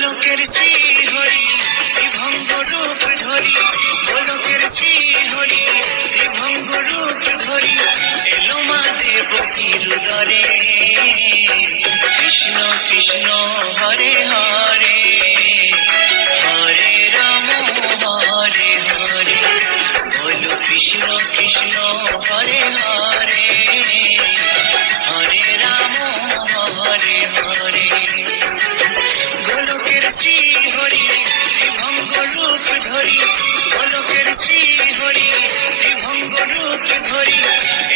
গোলকের শ্রীহরি ত্রিভঙ্গ রূপ ধরি, গোলকের শ্রীহরি ত্রিভঙ্গ রূপ ধরি, এলো মা দেবকীর উদরে। কৃষ্ণ কৃষ্ণ হরে হরে, হরে রাম হরে হরে, বলো কৃষ্ণ কৃষ্ণ হরে হরে, হরে রাম হরে হরে। গোলকের শ্রীহরি ত্রিভঙ্গ রূপ ধরি, গোলকের শ্রীহরি ত্রিভঙ্গ রূপ ধরি,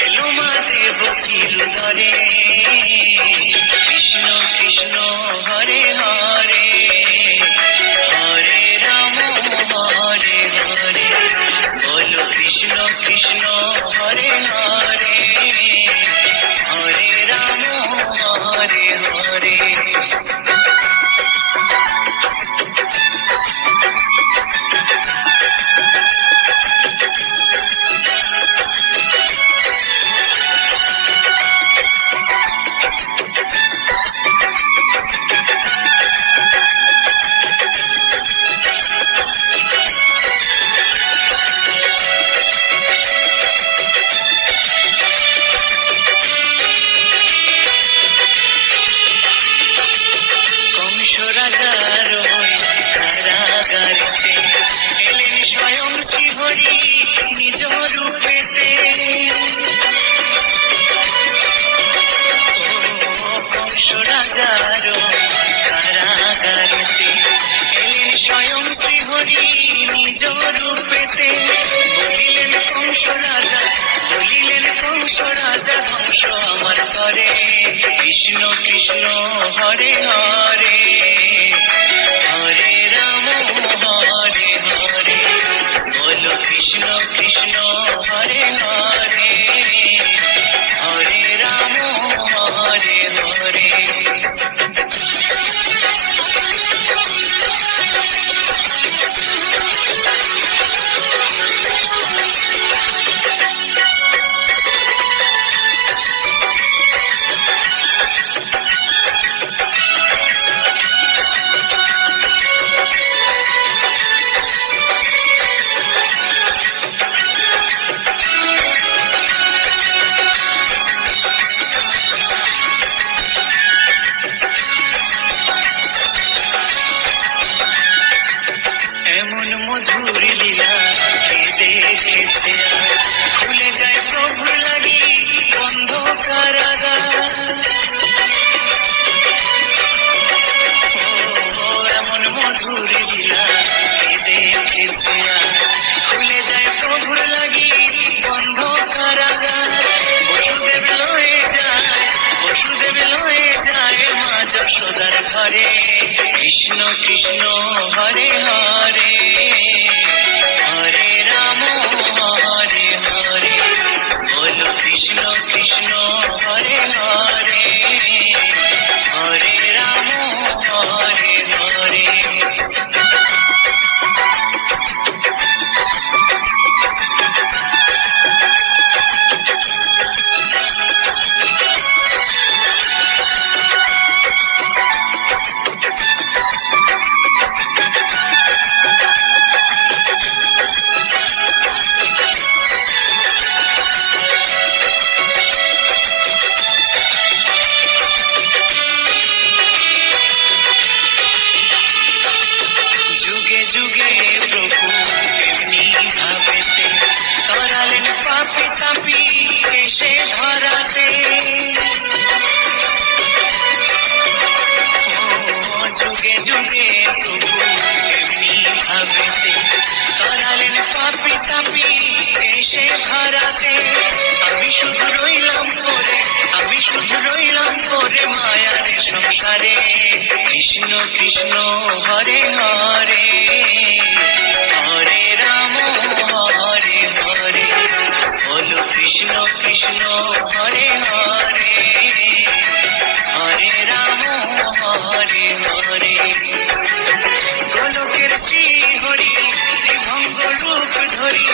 এলো মা দেবকীর উদরে। কৃষ্ণ কৃষ্ণ হরে হরে, হরে রাম হরে হরে, বলো কৃষ্ণ কৃষ্ণ হরে হরে, হরে রাম হরে হরে। রাজার ওই কারাগারেতে এলেন স্বয়ং শ্রীহরি নিজ রূপেতে। কংস রাজার ওই কারাগারেতে এলেন স্বয়ং শ্রীহরি নিজ রূপেতে। বলিলেন কংস রাজা, বলিলেন কংস রাজা, ধ্বংস আমার করে। কৃষ্ণ কৃষ্ণ হরে হরে, হরে রাম হরে হরে, বলো কৃষ্ণ কৃষ্ণ হরে হরে, হরে রাম হরে হরে। এমন মধুর লীলা কে দেখেছে, খুলে যায় প্রভু লাগি বন্ধ কারাগার। এমন মধুর লীলা কে দেখেছে, খুলে যায় প্রভুর লাগি বন্ধ কারাগার। বসুদেব লয়ে যায়, বসুদেব লয়ে যায় মা যশোদার ঘরে। কৃষ্ণ কৃষ্ণ হরে হরে, হরে রাম হরে হরে, বলো কৃষ্ণ কৃষ্ণ হরে হরে, হরে রাম হরে হরে। যুগে যুগে প্রভু এমনি ভাবেতে তরালেন পাপি তাপি এসে ধরাতে। যুগে যুগে প্রভু এমনি ভাবেতে তরালেন পাপি তাপি এসে ধরাতে। আমি শুধু রইলাম পরে, আমি শুধু রইলাম পরে মায়ার সংসারে। কৃষ্ণ কৃষ্ণ হরে হরে, হরে রাম হরে হরে, বলো কৃষ্ণ কৃষ্ণ হরে হরে, হরে রাম হরে হরে। গোলকের শ্রীহরি ত্রিভঙ্গ রূপ ধরি,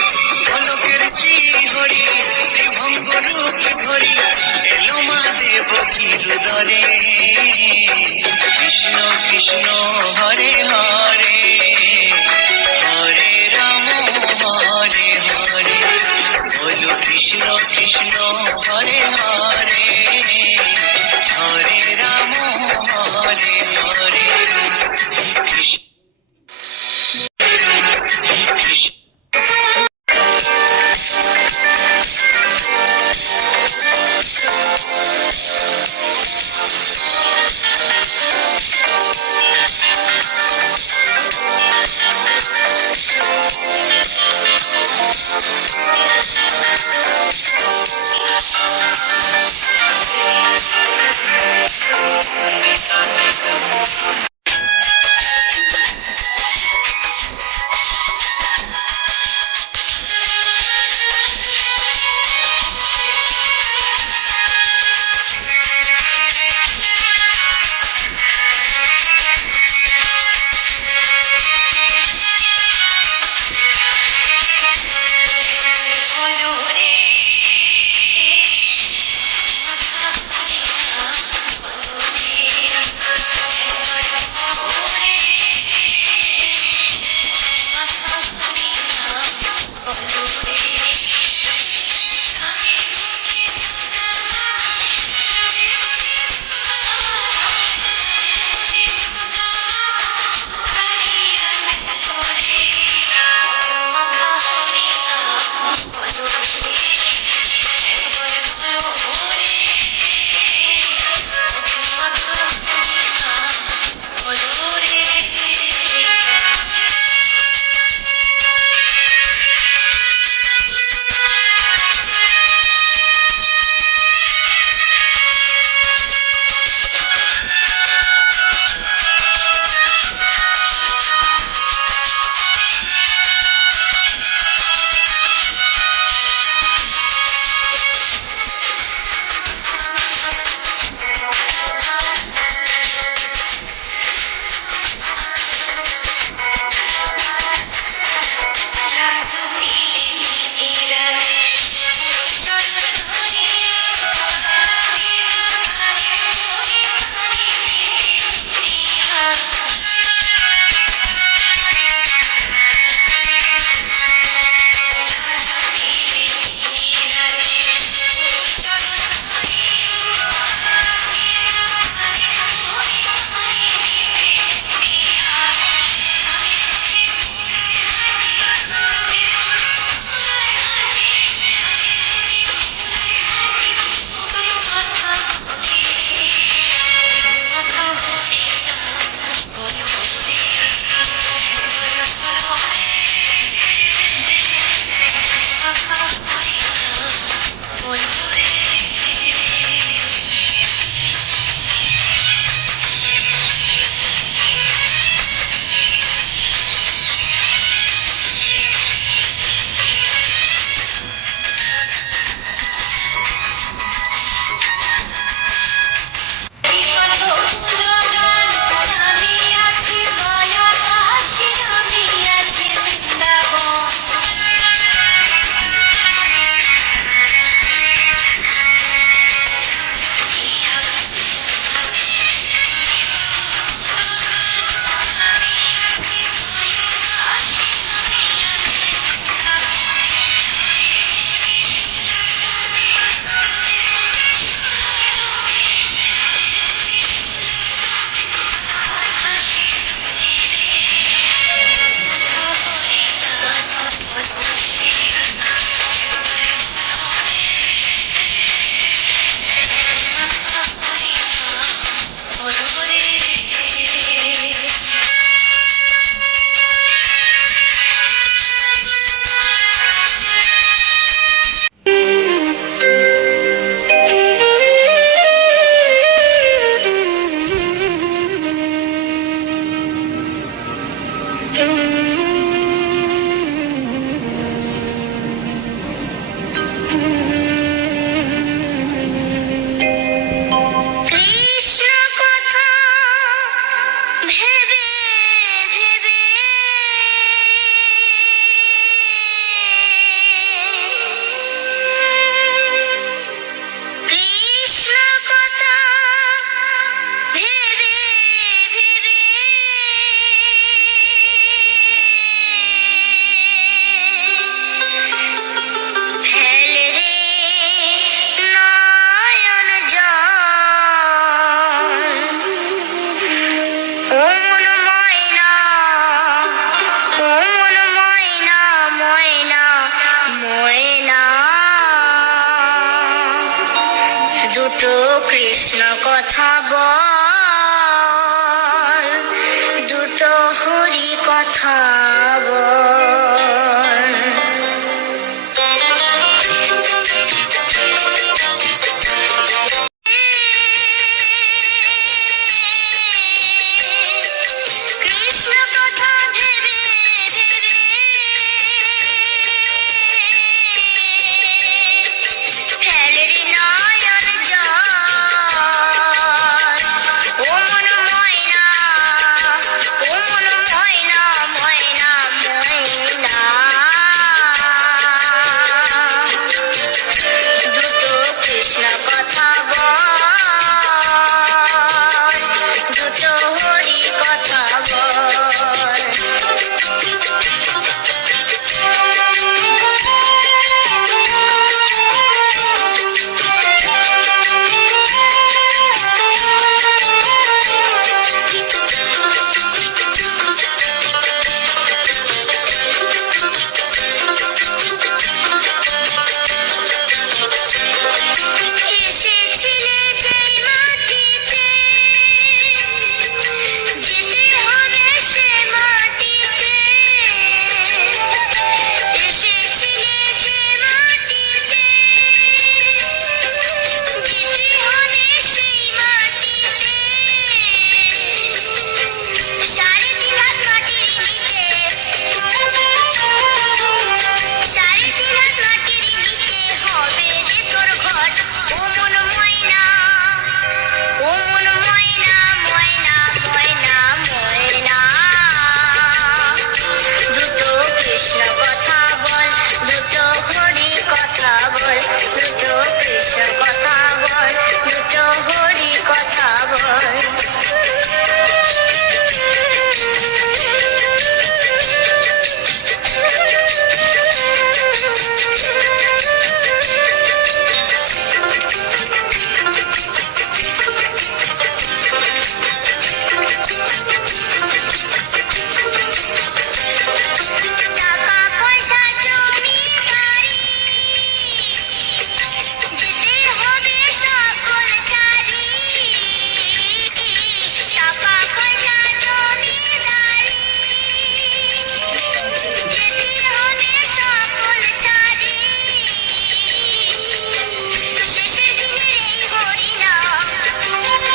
গোলকের শ্রীহরি ত্রিভঙ্গ রূপ ধরি, এলো মা দেবকীর উদরে। কৃষ্ণ কৃষ্ণ